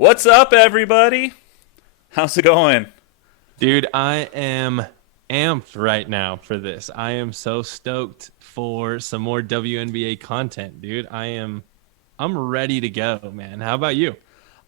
What's up, everybody? How's it going? Dude, I am amped right now for this. I am so stoked for some more WNBA content, dude. I'm ready to go, man. How about you?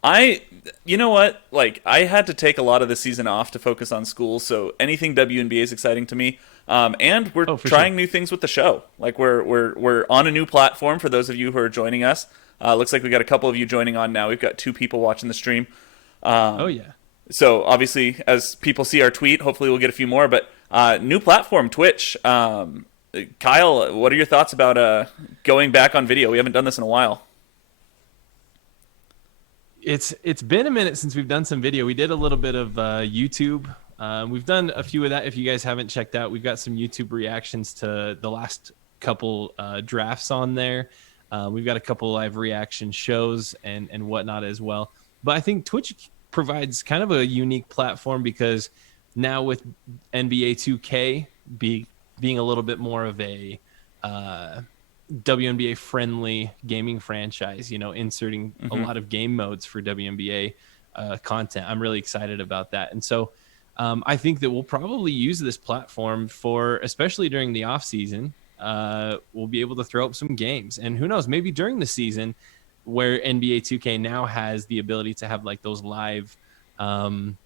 I, you know what? Like, I had to take a lot of the season off to focus on school, so anything WNBA is exciting to me. And we're Oh, for sure. trying new things with the show. Like, we're on a new platform for those of you who are joining us. Looks like we got a couple of you joining on now. We've got two people watching the stream. Oh yeah. So obviously, as people see our tweet, hopefully we'll get a few more. But new platform, Twitch. Kyle, what are your thoughts about going back on video? We haven't done this in a while. It's been a minute since we've done some video. We did a little bit of YouTube. We've done a few of that. If you guys haven't checked out, we've got some YouTube reactions to the last couple drafts on there. We've got a couple live reaction shows and whatnot as well. But I think Twitch provides kind of a unique platform because now with NBA 2K being a little bit more of a WNBA friendly gaming franchise, inserting a lot of game modes for WNBA content. I'm really excited about that. And so I think that we'll probably use this platform for, especially during the off season, we'll be able to throw up some games. And who knows, maybe during the season where NBA 2K now has the ability to have like those live, live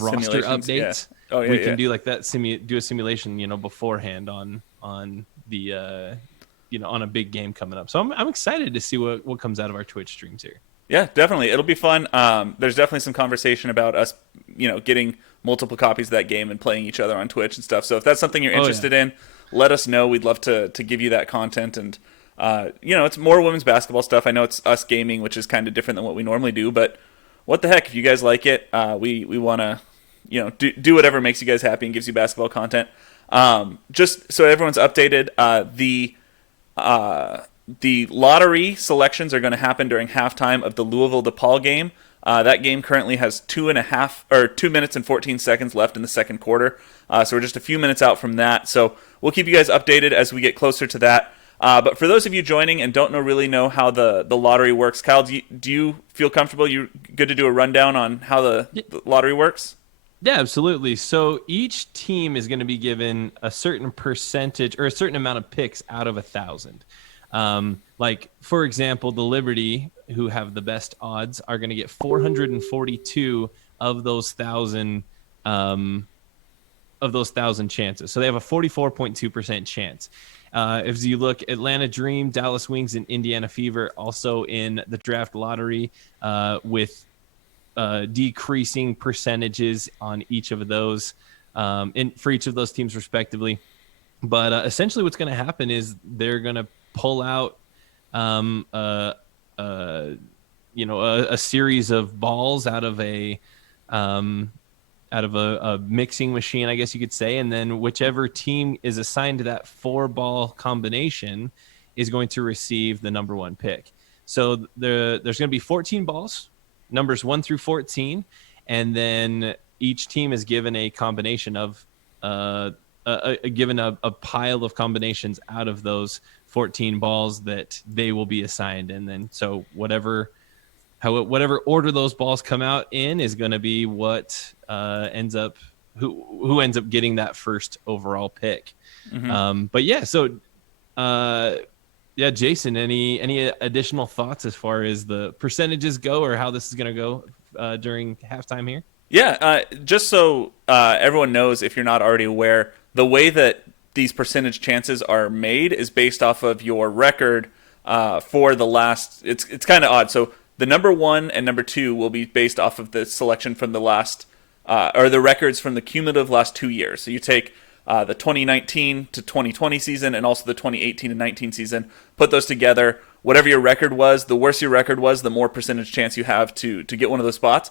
roster updates. Yeah. Oh yeah, We yeah. can do like that, do a simulation, beforehand on the, on a big game coming up. So I'm excited to see what comes out of our Twitch streams here. Yeah, definitely. It'll be fun. There's definitely some conversation about us, getting multiple copies of that game and playing each other on Twitch and stuff. So if that's something you're Oh yeah. interested in, let us know. We'd love to give you that content. And, it's more women's basketball stuff. I know it's us gaming, which is kind of different than what we normally do. But what the heck? If you guys like it, we want to, do whatever makes you guys happy and gives you basketball content. Just so everyone's updated, the lottery selections are going to happen during halftime of the Louisville DePaul game. That game currently has 2 minutes and 14 seconds left in the second quarter. So we're just a few minutes out from that. So we'll keep you guys updated as we get closer to that. But for those of you joining and don't really know how the lottery works, Kyle, do you feel comfortable? You good to do a rundown on how the lottery works? Yeah, absolutely. So each team is going to be given a certain percentage or a certain amount of picks out of 1,000. Like for example, the Liberty, who have the best odds, are going to get 442 of those thousand chances. So they have a 44.2% chance. If you look, Atlanta Dream, Dallas Wings, and Indiana Fever also in the draft lottery with decreasing percentages on each of those for each of those teams respectively. But essentially what's going to happen is they're going to pull out a series of balls out of a mixing machine, I guess you could say, and then whichever team is assigned to that 4-ball combination is going to receive the number one pick. So there's going to be 14 balls, numbers 1 through 14, and then each team is given a combination of given a pile of combinations out of those 14 balls that they will be assigned. And then so whatever order those balls come out in is going to be what ends up who ends up getting that first overall pick. But yeah, so Jason, any additional thoughts as far as the percentages go or how this is going to go during halftime here? Yeah, just so everyone knows, if you're not already aware, the way that these percentage chances are made is based off of your record for the last. It's kind of odd. So the number 1 and number 2 will be based off of the selection from the last, or the records from the cumulative last 2 years. So you take the 2019 to 2020 season and also the 2018 and 19 season, put those together. Whatever your record was, the worse your record was, the more percentage chance you have to get one of those spots.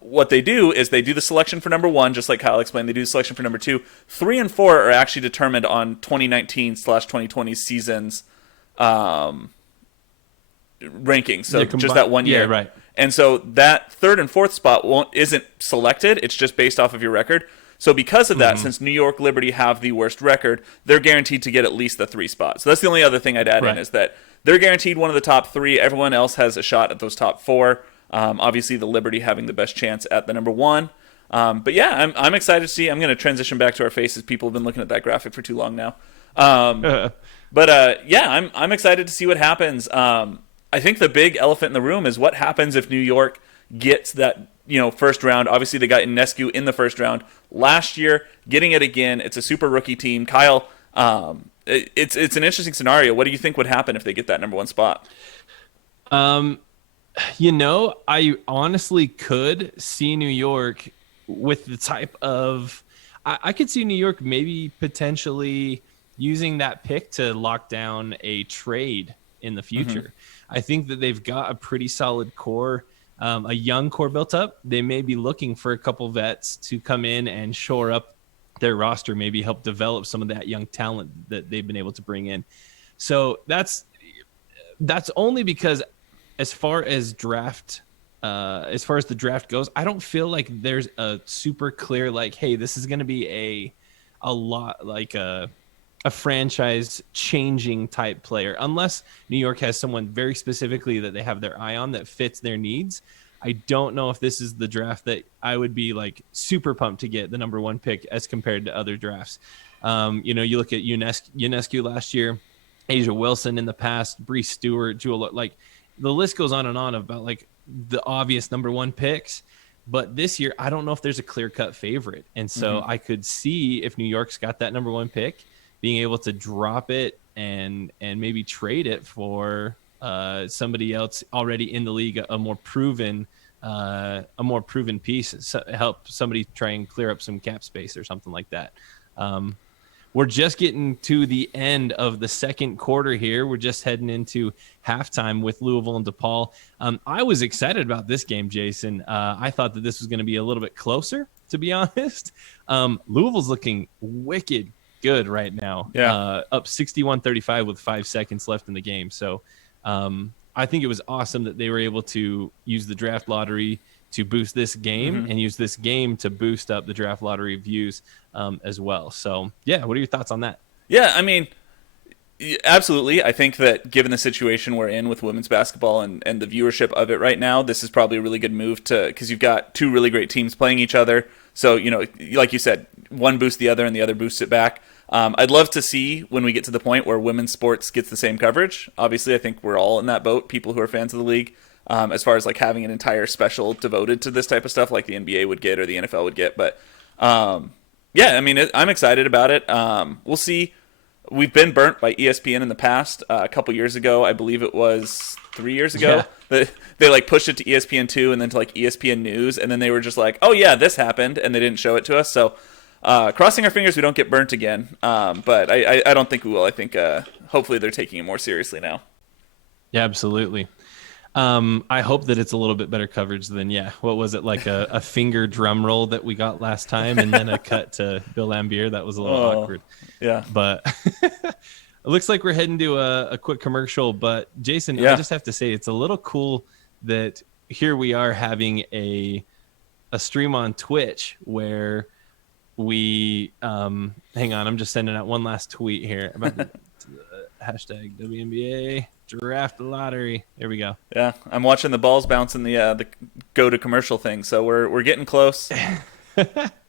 What they do is they do the selection for number 1, just like Kyle explained. They do the selection for number 2. 3 and 4 are actually determined on 2019/2020 seasons rankings. So just that one year, Yeah, right. And so that third and fourth spot isn't selected. It's just based off of your record. So because of that, since New York Liberty have the worst record, they're guaranteed to get at least the 3 spot. So that's the only other thing I'd add in, Right. is that they're guaranteed one of the top 3. Everyone else has a shot at those top 4. Obviously, the Liberty having the best chance at the number 1. But yeah, I'm excited to see. I'm going to transition back to our faces. People have been looking at that graphic for too long now. But yeah, I'm excited to see what happens. I think the big elephant in the room is what happens if New York gets that first round. Obviously, they got Ionescu in the first round last year. Getting it again, it's a super rookie team. Kyle, it's an interesting scenario. What do you think would happen if they get that number 1 spot? I honestly could see New York with the type of. I could see New York maybe potentially using that pick to lock down a trade in the future. I think that they've got a pretty solid core, a young core built up. They may be looking for a couple vets to come in and shore up their roster, maybe help develop some of that young talent that they've been able to bring in. So that's only because as far as the draft goes, I don't feel like there's a super clear, like, hey, this is going to be a lot like a franchise changing type player, unless New York has someone very specifically that they have their eye on that fits their needs. I don't know if this is the draft that I would be like super pumped to get the number 1 pick as compared to other drafts. You look at Ionescu last year, Asia Wilson in the past, Bree Stewart, Jewel, like the list goes on and on about like the obvious number 1 picks. But this year, I don't know if there's a clear-cut favorite. And so I could see if New York's got that number 1 pick, being able to drop it and maybe trade it for somebody else already in the league, a more proven piece, so help somebody try and clear up some cap space or something like that. We're just getting to the end of the second quarter here. We're just heading into halftime with Louisville and DePaul. I was excited about this game, Jason. I thought that this was going to be a little bit closer, to be honest. Louisville's looking wicked good right now. Up 61-35 with 5 seconds left in the game. So I think it was awesome that they were able to use the draft lottery to boost this game and use this game to boost up the draft lottery views as well. So yeah, what are your thoughts on that? Yeah, I mean, absolutely. I think that given the situation we're in with women's basketball and the viewership of it right now, this is probably a really good move because you've got 2 really great teams playing each other. So, like you said, one boosts the other and the other boosts it back. I'd love to see when we get to the point where women's sports gets the same coverage. Obviously, I think we're all in that boat, people who are fans of the league, as far as like having an entire special devoted to this type of stuff like the NBA would get or the NFL would get. But yeah, I mean, I'm excited about it. We'll see. We've been burnt by ESPN in the past. A couple years ago, I believe it was 3 years ago, they like pushed it to ESPN2 and then to like ESPN News, and then they were just like, oh yeah, this happened, and they didn't show it to us. So crossing our fingers we don't get burnt again. But I don't think we will. I think hopefully they're taking it more seriously now. Yeah, absolutely. I hope that it's a little bit better coverage than, what was it, like a finger drum roll that we got last time and then a cut to Bill Lambier. That was a little awkward. Yeah. But it looks like we're heading to a quick commercial. But, Jason, I just have to say it's a little cool that here we are having a stream on Twitch where we hang on, I'm just sending out one last tweet here about the hashtag WNBA Draft Lottery. There we go. Yeah, I'm watching the balls bounce in the go to commercial thing, so we're getting close. But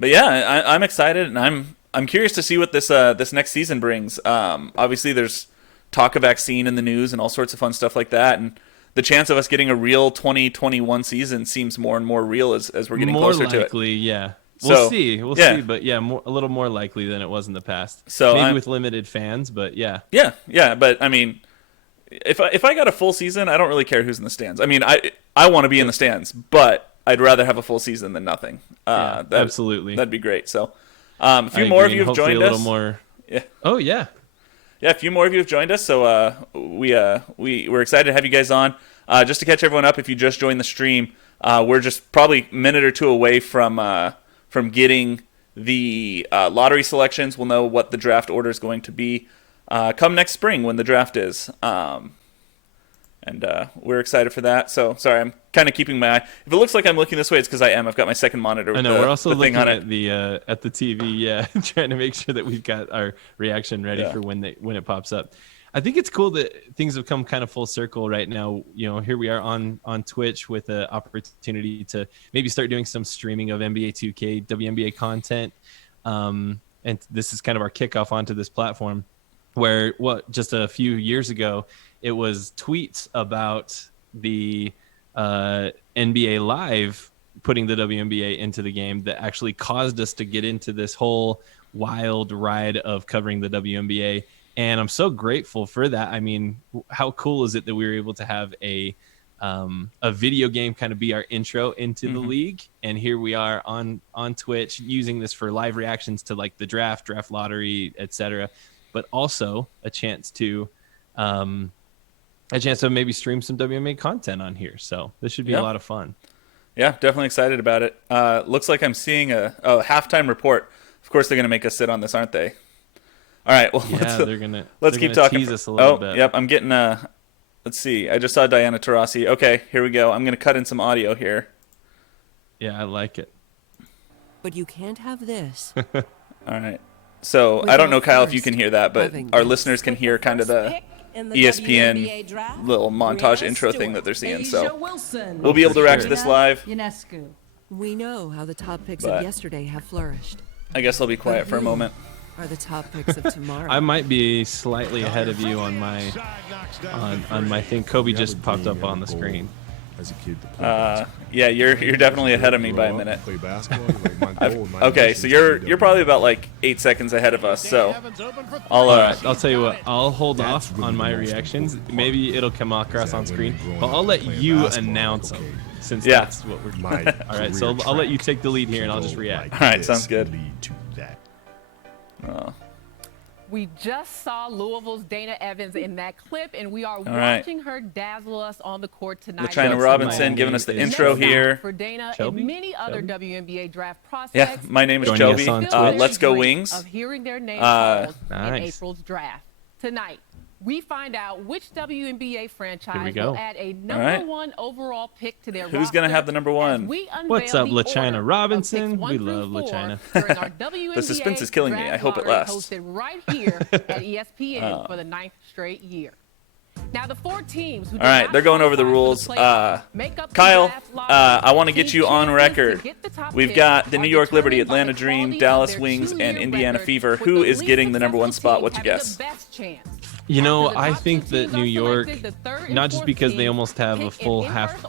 yeah, I'm excited, and I'm curious to see what this next season brings. Obviously, there's talk of vaccine in the news and all sorts of fun stuff like that, and the chance of us getting a real 2021 season seems more and more real as we're getting closer to it. More likely, yeah. We'll see, but yeah, a little more likely than it was in the past. So maybe with limited fans, but yeah. Yeah, but I mean, if I got a full season, I don't really care who's in the stands. I mean, I want to be in the stands, but I'd rather have a full season than nothing. Absolutely, that'd be great. So, a few more of you have joined us. A little more. Yeah. Oh yeah. Yeah, a few more of you have joined us. So we're excited to have you guys on. Just to catch everyone up, if you just joined the stream, we're just probably a minute or two away from getting the lottery selections. We'll know what the draft order is going to be come next spring when the draft is. And and we're excited for that. So sorry, I'm kind of keeping my eye. If it looks like I'm looking this way, it's because I am. I've got my second monitor. I With know we're also the looking thing on at it. the TV, yeah, trying to make sure that we've got our reaction ready Yeah. for when it pops up. I think it's cool that things have come kind of full circle right now. Here we are on Twitch with an opportunity to maybe start doing some streaming of NBA 2K, WNBA content. And this is kind of our kickoff onto this platform where just a few years ago, it was tweets about the NBA Live putting the WNBA into the game that actually caused us to get into this whole wild ride of covering the WNBA. And I'm so grateful for that. I mean, how cool is it that we were able to have a video game kind of be our intro into the league? And here we are on Twitch using this for live reactions to like the draft lottery, etc. But also a chance to maybe stream some WNBA content on here. So this should be a lot of fun. Yeah, definitely excited about it. Looks like I'm seeing a halftime report. Of course, they're going to make us sit on this, aren't they? All right. Well, let's keep talking. Tease us a little bit. Yep. I'm getting let's see. I just saw Diana Taurasi. Okay, here we go. I'm going to cut in some audio here. Yeah, I like it. But you can't have this. All right. So I don't know, Kyle, if you can hear that, but our listeners can hear kind of the ESPN little montage intro thing that they're seeing. So we'll be able to react to this live. We know how the top picks of yesterday have flourished. I guess I'll be quiet for a moment. Are the top picks of tomorrow? I might be slightly ahead of you on my thing. Kobe just popped up on the screen. As a kid, yeah, you're definitely ahead of me by a minute. Okay, so you're probably about like 8 seconds ahead of us. So I'll tell you what. I'll hold off on my reactions. Maybe it'll come across on screen, but I'll let you announce them since that's what we're doing. All right, so I'll let you take the lead here, and I'll just react. All right, sounds good. We just saw Louisville's Dana Evans in that clip, and we are watching her dazzle us on the court tonight. LaChina Robinson giving us the intro here. For Dana and many other WNBA draft prospects. Yeah, my name is Joby. Let's go Wings. Of hearing their names called in April's draft. Tonight, we find out which WNBA franchise will add a number one overall pick to their roster. Who's going to have the number one? What's up, LaChina Robinson? We love LaChina. The suspense is killing me. I hope it lasts. Hosted right here at ESPN for the 9th straight year. Now the 4 teams who all right, they're going over the rules. Kyle, I want to get you on record. We've got the New York Liberty, Atlanta Dream, Dallas Wings, and Indiana Fever. Who is getting the number one spot? What's your guess? I think that New York, not just because they almost have a full half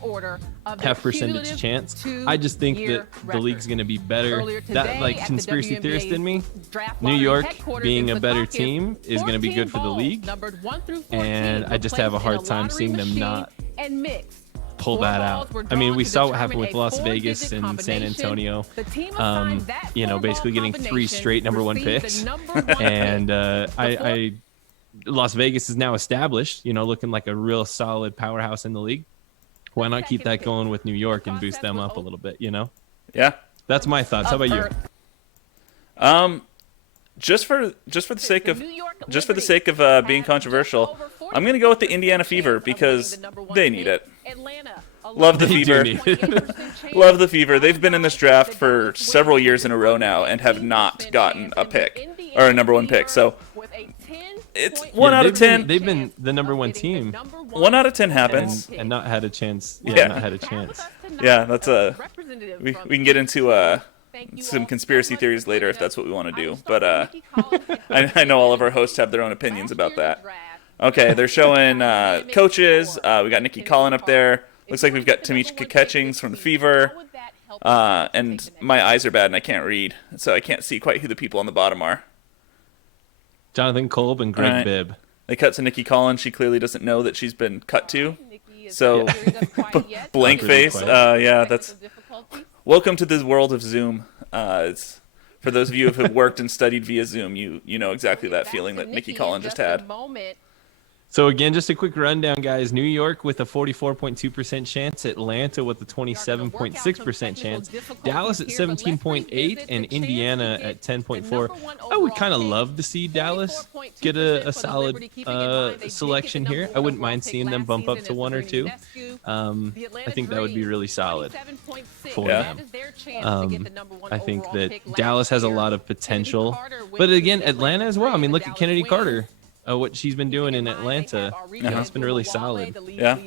percentage chance, I just think that the league's going to be better. That, like, conspiracy theorist in me, New York being a better team is going to be good for the league, and I just have a hard time seeing them not pull that out. I mean, we saw what happened with Las Vegas and San Antonio, basically getting 3 straight number one picks, and Las Vegas is now established, looking like a real solid powerhouse in the league. Why not keep that going with New York and boost them up a little bit, Yeah. That's my thoughts. How about you? Just for the sake of being controversial, I'm going to go with the Indiana Fever because they need it. Love the Fever. Love the Fever. They've been in this draft for several years in a row now and have not gotten a pick or a number one pick. So it's 1 out of 10. They've been the number one team. 1 out of 10 happens, and not had a chance. Not had a chance. Yeah, that's we can get into some conspiracy theories later if that's what we want to do. But I know all of our hosts have their own opinions about that. Okay, they're showing coaches. We got Nikki Collin up there. Looks like we've got Tamika Catchings from the Fever. And my eyes are bad and I can't read, so I can't see quite who the people on the bottom are. Jonathan Kolb and Greg Bibb. They cut to Nikki Collins. She clearly doesn't know that she's been cut to. So, blank face. That's... Welcome to the world of Zoom. It's for those of you who have worked and studied via Zoom, you know exactly that feeling that Nikki Collins just had. So again, just a quick rundown, guys. New York with a 44.2% chance, Atlanta with a 27.6% chance, Dallas at 17.8, and Indiana at 10.4. I would kind of love to see Dallas get a solid selection here. I wouldn't mind seeing them bump up to 1 or 2. I think that would be really solid for them. I think that Dallas has a lot of potential, but again, Atlanta as well. I mean, look at Kennedy Carter. What she's been doing in Atlanta. It's been really solid. Yeah.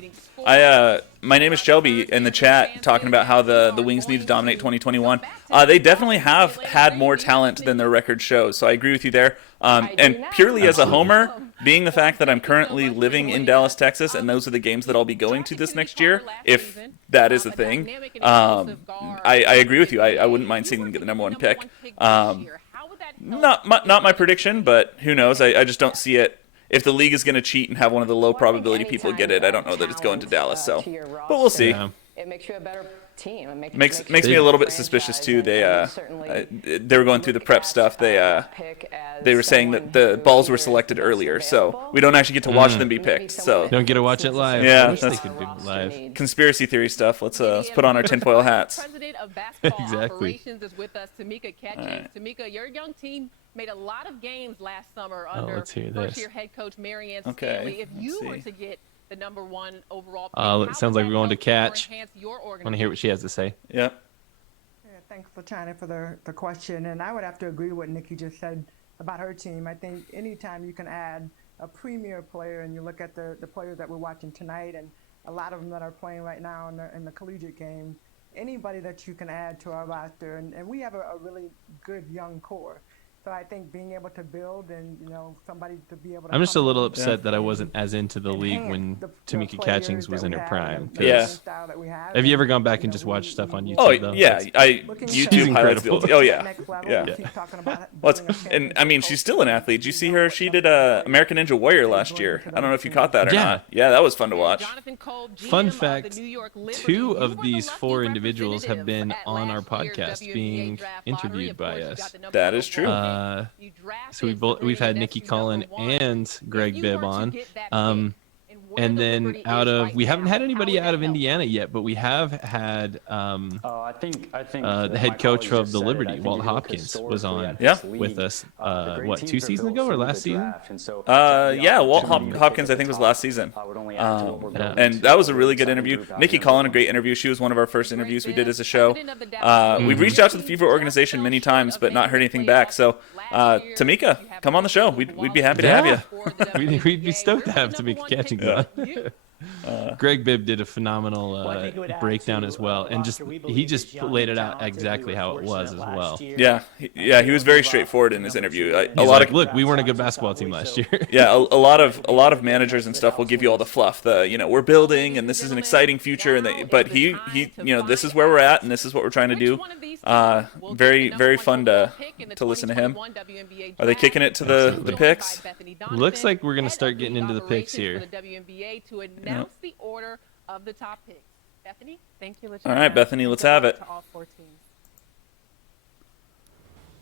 My name is Shelby in the chat talking about how the Wings need to dominate 2021. They definitely have had more talent than their record shows, so I agree with you there. And purely as a homer, being the fact that I'm currently living in Dallas, Texas, and those are the games that I'll be going to this next year, if that is a thing, I agree with you. I wouldn't mind seeing them get the number 1 pick. Not my prediction, but who knows? I just don't see it. If the league is going to cheat and have one of the low probability people get it, I don't know that it's going to Dallas. So, but we'll see. It makes you a better team. It makes me a little bit suspicious too. They were going through the prep stuff. They were saying that the balls were selected earlier, so we don't actually get to watch them be picked. So don't get to watch it live. Yeah, that's live. Conspiracy theory stuff. Let's put on our tinfoil hats. President of basketball Exactly. operations is with us, Tamika Catchings. Right. Tamika, your young team made a lot of games last summer under first-year head coach Marianne Stanley. If you were to get the number 1 overall pick, it sounds like we're going to Catch. I want to hear what she has to say. Yeah. Thanks for China for the question. And I would have to agree with what Nikki just said about her team. I think anytime you can add a premier player, and you look at the players that we're watching tonight, and a lot of them that are playing right now in the collegiate game, anybody that you can add to our roster, and we have a really good young core. So I think being able to build and, somebody to be able to... I'm just a little upset that I wasn't as into the league when Tamika Catchings was in her prime. Yeah. Have you ever gone back and just watched stuff on YouTube? Oh, though? yeah. YouTube highlights. Oh, yeah. Yeah. Well, and, I mean, she's still an athlete. Did you see her? She did American Ninja Warrior last year. I don't know if you caught that or not. Yeah, that was fun to watch. Fun fact, 2 of these 4 individuals have been on our podcast being interviewed by us. That is true. So we've had Nikki Collin and Greg Bibb on. And then we haven't had anybody out of Indiana yet, but we have had I think the head coach of the Liberty, Walt Hopkins, was on with us, 2 seasons ago or last season? Walt Hopkins, I think, was last season. And that was a really good interview. Nikki Collin, a great interview. She was one of our first interviews we did as a show. We've reached out to the FIFA organization many times, but not heard anything back. So, Tamika, come on the show. We'd be happy to have you. We'd be stoked to have Tamika Catchings on. Greg Bibb did a phenomenal breakdown as well, and he just laid it out exactly how it was as well. Yeah, he was very straightforward in his interview. Look, we weren't a good basketball team last year. Yeah, a lot of managers and stuff will give you all the fluff. We're building and this is an exciting future, but he this is where we're at and this is what we're trying to do. Very, very fun to listen to him. Are they kicking it to the picks? Looks like we're gonna start getting into the picks here. To announce the order of the top picks. Bethany, thank you. All right, Bethany, let's have it. All 4 teams.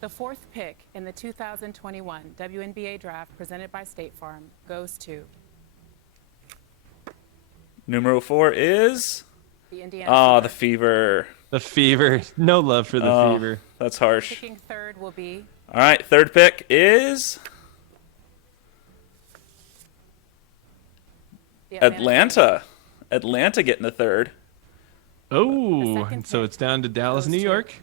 The 4th pick in the 2021 WNBA Draft presented by State Farm goes to... Numero 4 is... The Indiana the Fever. The Fever. No love for the Fever. That's harsh. Picking 3rd will be... All right, 3rd pick is... Atlanta getting the 3rd. Oh, so it's down to Dallas, New York.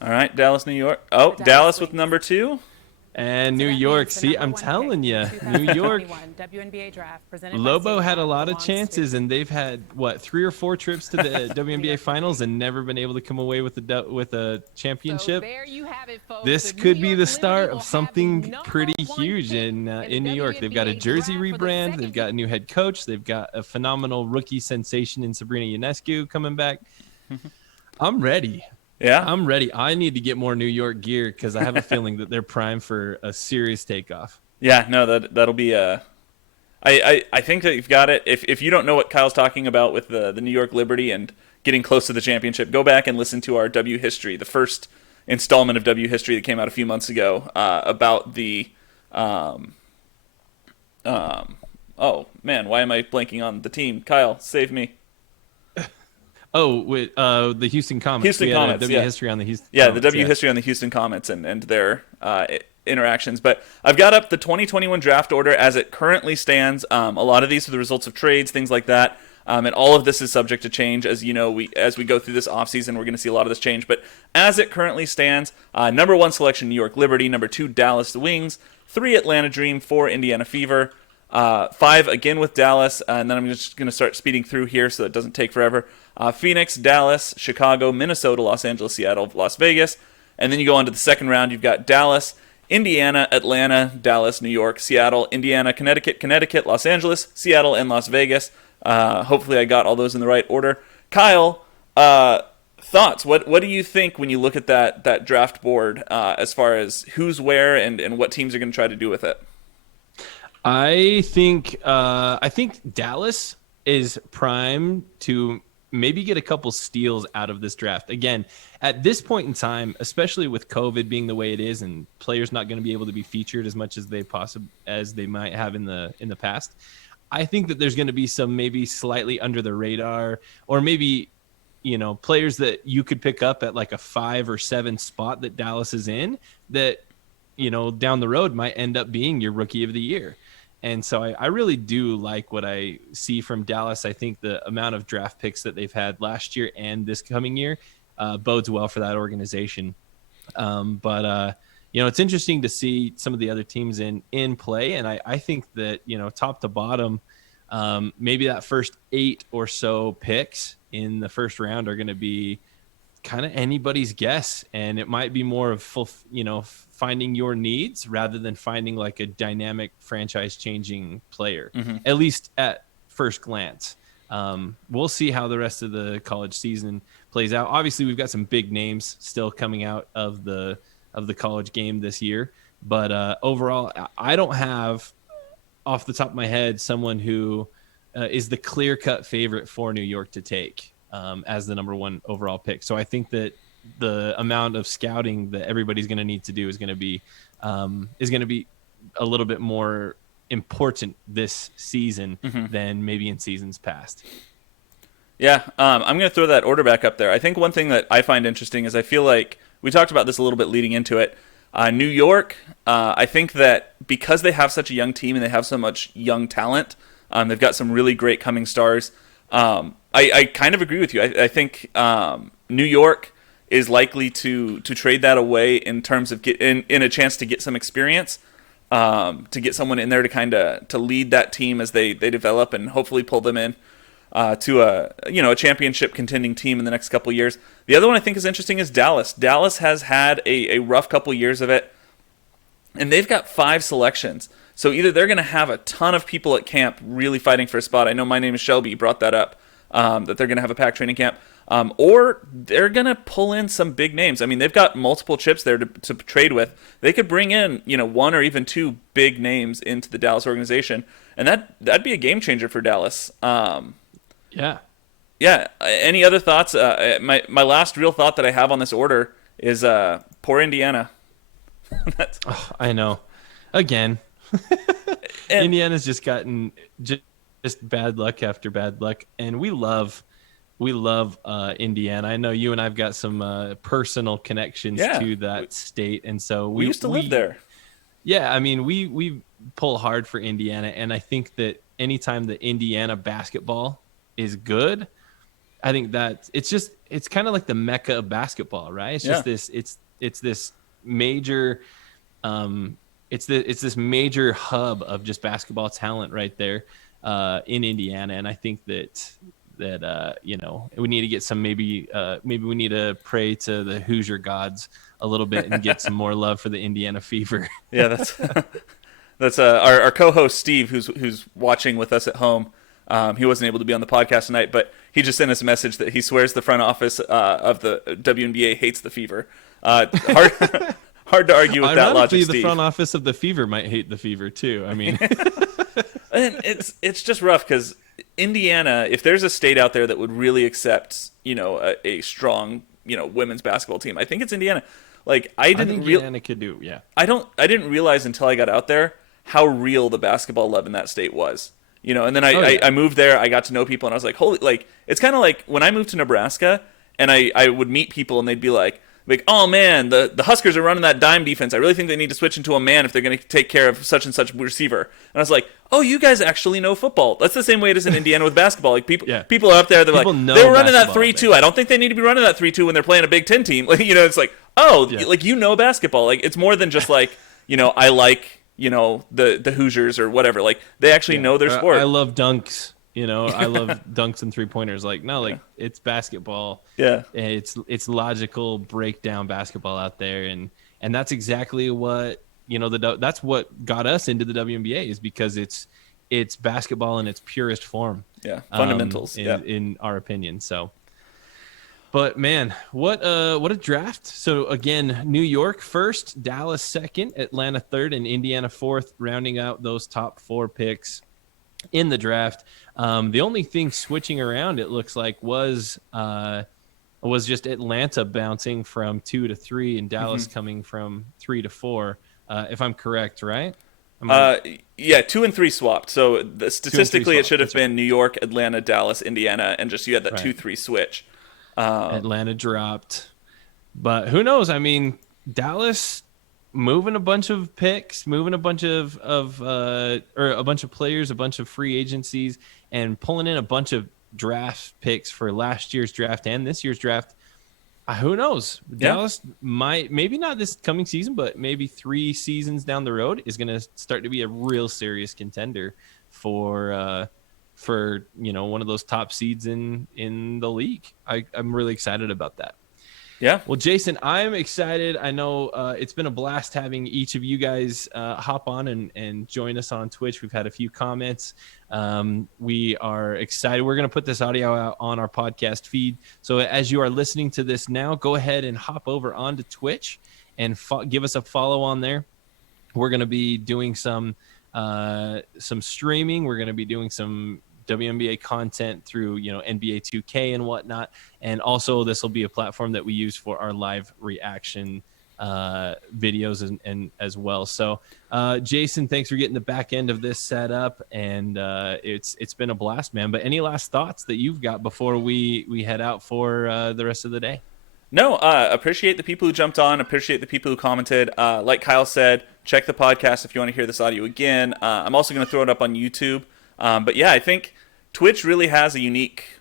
All right, Dallas, New York. Oh, Dallas with number 2. And New York. See, I'm telling you, New York. Lobo had a lot of chances, and they've had 3 or 4 trips to the WNBA Finals and never been able to come away with a championship. This could be the start of something pretty huge in New York. They've got a jersey rebrand. They've got a new head coach. They've got a phenomenal rookie sensation in Sabrina Ionescu coming back. I'm ready. Yeah, I'm ready. I need to get more New York gear because I have a feeling that they're primed for a serious takeoff. Yeah, no, that'll be I think that you've got it. If you don't know what Kyle's talking about with the New York Liberty and getting close to the championship, go back and listen to our W History, the first installment of W History that came out a few months ago about the Oh man, why am I blanking on the team? Kyle, save me. Oh, with the Houston Comets. Houston Comets. W history on the Houston. Yeah, Comets, the W history on the Houston Comets and their interactions. But I've got up the 2021 draft order as it currently stands. A lot of these are the results of trades, things like that. And all of this is subject to change. As you know, as we go through this offseason, we're going to see a lot of this change. But as it currently stands, number 1 selection, New York Liberty. Number 2, Dallas Wings. 3, Atlanta Dream. 4, Indiana Fever. 5, again with Dallas. And then I'm just going to start speeding through here so it doesn't take forever. Phoenix, Dallas, Chicago, Minnesota, Los Angeles, Seattle, Las Vegas. And then you go on to the second round. You've got Dallas, Indiana, Atlanta, Dallas, New York, Seattle, Indiana, Connecticut, Los Angeles, Seattle, and Las Vegas. Hopefully I got all those in the right order. Kyle, thoughts? What do you think when you look at that draft board as far as who's where and what teams are going to try to do with it? I think Dallas is primed to maybe get a couple steals out of this draft. Again, at this point in time, especially with COVID being the way it is and players not going to be able to be featured as much as they might have in the past, I think that there's going to be some maybe slightly under the radar, or maybe, players that you could pick up at like a 5 or 7 spot that Dallas is in that, down the road might end up being your rookie of the year. And so I really do like what I see from Dallas. I think the amount of draft picks that they've had last year and this coming year bodes well for that organization. But it's interesting to see some of the other teams in play. And I think that, top to bottom, maybe that first 8 or so picks in the first round are going to be kind of anybody's guess. And it might be more of finding your needs rather than finding like a dynamic franchise changing player, at least at first glance. We'll see how the rest of the college season plays out. Obviously we've got some big names still coming out of the college game this year, but overall I don't have off the top of my head someone who is the clear-cut favorite for New York to take as the number 1 overall pick. So I think that the amount of scouting that everybody's going to need to do is going to be a little bit more important this season than maybe in seasons past. Yeah, I'm going to throw that order back up there. I think one thing that I find interesting is I feel like we talked about this a little bit leading into it. New York, I think that because they have such a young team and they have so much young talent, they've got some really great coming stars. I kind of agree with you. I think New York is likely to trade that away in terms of in a chance to get some experience, to get someone in there to lead that team as they develop and hopefully pull them in to a championship contending team in the next couple of years. The other one I think is interesting is Dallas. Dallas has had a rough couple of years of it, and they've got 5 selections. So either they're going to have a ton of people at camp really fighting for a spot. I know My Name is Shelby brought that up, that they're going to have a packed training camp. Or they're going to pull in some big names. I mean, they've got multiple chips there to trade with. They could bring in, 1 or even 2 big names into the Dallas organization, and that'd be a game changer for Dallas. Yeah. Any other thoughts? My last real thought that I have on this order is poor Indiana. I know. Again, Indiana's just gotten just bad luck after bad luck, and we love Indiana. I know you and I've got some personal connections to that state, and so we used to live there. Yeah, I mean, we pull hard for Indiana, and I think that anytime the Indiana basketball is good, I think that it's kind of like the mecca of basketball, right? It's just this major it's this major hub of just basketball talent right there in Indiana, and I think that we need to get some maybe we need to pray to the Hoosier gods a little bit and get some more love for the Indiana Fever. Yeah, that's our co-host Steve, who's watching with us at home. He wasn't able to be on the podcast tonight, but he just sent us a message that he swears the front office of the WNBA hates the Fever. Hard to argue with that logic, Steve. The front office of the Fever might hate the Fever too. I mean, and it's just rough because Indiana, if there's a state out there that would really accept, a strong, women's basketball team, I think it's Indiana. Like I didn't Indiana could do, yeah. I didn't realize until I got out there how real the basketball love in that state was. And then I moved there, I got to know people, and I was like, holy, like, it's kind of like when I moved to Nebraska, and I would meet people, and they'd be like, oh man, the Huskers are running that dime defense. I really think they need to switch into a man if they're going to take care of such and such receiver. And I was like, oh, you guys actually know football. That's the same way it is in Indiana with basketball. Like people are up there, they're like, they were running that 3-2. I don't think they need to be running that 3-2 when they're playing a Big Ten team. Like, it's like, like, basketball. Like, it's more than just like, I like, the Hoosiers or whatever. Like, they actually know their sport. I love dunks. I love dunks and 3-pointers. Like, no, like, it's basketball. Yeah. It's logical breakdown basketball out there. And that's exactly what, that's what got us into the WNBA, is because it's basketball in its purest form. Yeah. Fundamentals. In our opinion. So, but man, what a draft. So again, New York first, Dallas second, Atlanta third, and Indiana fourth, rounding out those top 4 picks in the draft. The only thing switching around, it looks like, was just Atlanta bouncing from 2 to 3 and Dallas coming from 3 to 4. If I'm correct, right? 2 and 3 swapped. So statistically, it should have been right. New York, Atlanta, Dallas, Indiana, and just you had that 2-3 switch. Atlanta dropped, but who knows? I mean, Dallas moving a bunch of picks, moving a bunch of a bunch of players, a bunch of free agencies, and pulling in a bunch of draft picks for last year's draft and this year's draft. Who knows? Dallas might, maybe not this coming season, but maybe 3 seasons down the road, is going to start to be a real serious contender for one of those top seeds in the league. I'm really excited about that. Yeah. Well, Jason, I'm excited. I know it's been a blast having each of you guys hop on and join us on Twitch. We've had a few comments. We are excited. We're going to put this audio out on our podcast feed. So as you are listening to this now, go ahead and hop over onto Twitch and give us a follow on there. We're going to be doing some streaming. We're going to be doing some WNBA content through NBA 2K and whatnot, and also this will be a platform that we use for our live reaction videos and as well. So Jason, thanks for getting the back end of this set up, and it's been a blast, man. But any last thoughts that you've got before we head out for the rest of the day? No, appreciate the people who jumped on, appreciate the people who commented. Like Kyle said, check the podcast if you want to hear this audio again. I'm also going to throw it up on YouTube. But yeah, I think Twitch really has a unique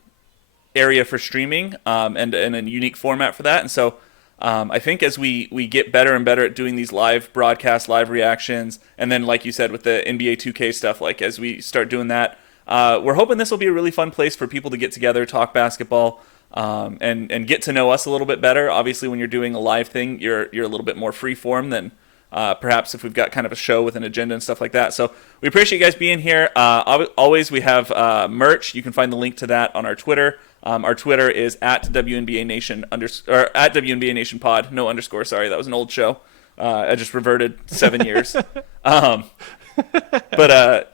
area for streaming and a unique format for that. And so I think as we get better and better at doing these live broadcasts, live reactions, and then like you said with the NBA 2K stuff, like as we start doing that, we're hoping this will be a really fun place for people to get together, talk basketball, and get to know us a little bit better. Obviously, when you're doing a live thing, you're a little bit more free form than perhaps if we've got kind of a show with an agenda and stuff like that. So we appreciate you guys being here. Always, we have merch. You can find the link to that on our Twitter. Our Twitter is at WNBA Nation or at WNBA Nation Pod. No underscore. Sorry, that was an old show. I just reverted 7 years. But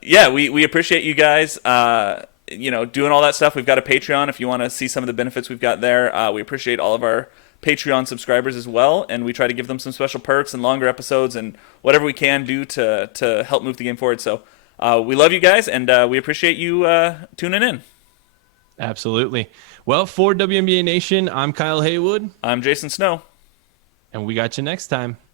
yeah, we appreciate you guys. Doing all that stuff. We've got a Patreon if you want to see some of the benefits we've got there. We appreciate all of our Patreon subscribers as well, and we try to give them some special perks and longer episodes and whatever we can do to help move the game forward. So we love you guys, and we appreciate you tuning in. Absolutely. Well, for WNBA Nation, I'm Kyle Haywood. I'm Jason Snow. And we got you next time.